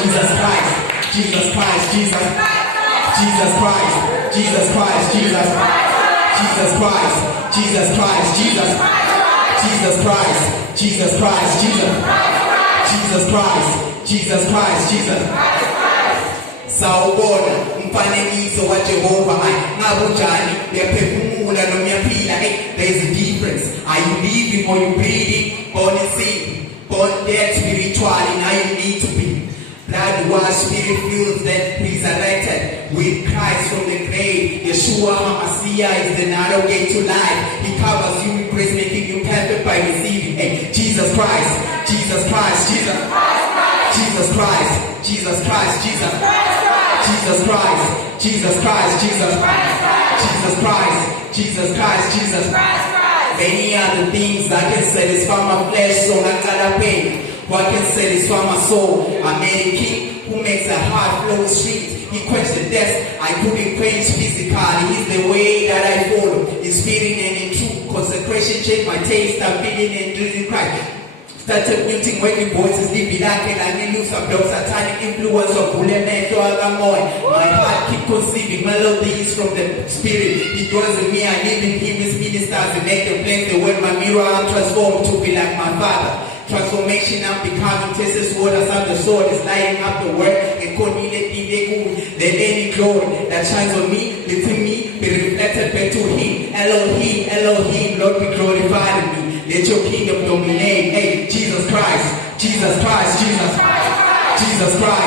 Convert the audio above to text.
Jesus Christ, Jesus Christ, Jesus Christ, Jesus Christ, Jesus Christ, Jesus Christ, Jesus Christ, Jesus Christ, Jesus Christ, Jesus Christ, Jesus. Sawubona umfanekiso kaJehova ngabunjani uyaphefumula noma uyaphila. There's a difference. Are you living or you breathing? Born in sin, born dead spiritually. Now you need to be blood washed, spirit filled, then resurrected with Christ from the grave. Yeshua HaMashiach is the narrow gate to life. He covers you with grace, making you perfect by receiving Jesus Christ, Jesus Christ, Jesus Christ, Jesus Christ, Jesus Christ, Jesus Christ, Jesus Christ, Jesus Christ, Jesus Christ, Jesus Christ, Jesus Christ. Many other things that can satisfy my flesh, so not gonna pay. What can satisfy my soul? I made a king who makes a heart flow sweet. He quenched the depths I couldn't quench physically. He's the way that I follow, in spirit and in truth. Consecration changed my taste. I'm feeling and losing Christ. Started muting working voices, leave it like I lose a block, satanic influence of Bulemeto Agamoy. My heart keep conceiving melodies from the spirit. He dwells in me, I live in him, his ministers, and make them plain. The word my mirror, I'm transformed to be like my father. Transformation, I'm becoming Texas word as I'm the sword is lighting up the word and calling it then any glory that shines on me, within me, be reflected back to him. Elohim, Elohim, Lord be glorified in me. Let your kingdom dominate. Hey, Jesus Christ, Jesus Christ, Jesus Christ, Jesus Christ.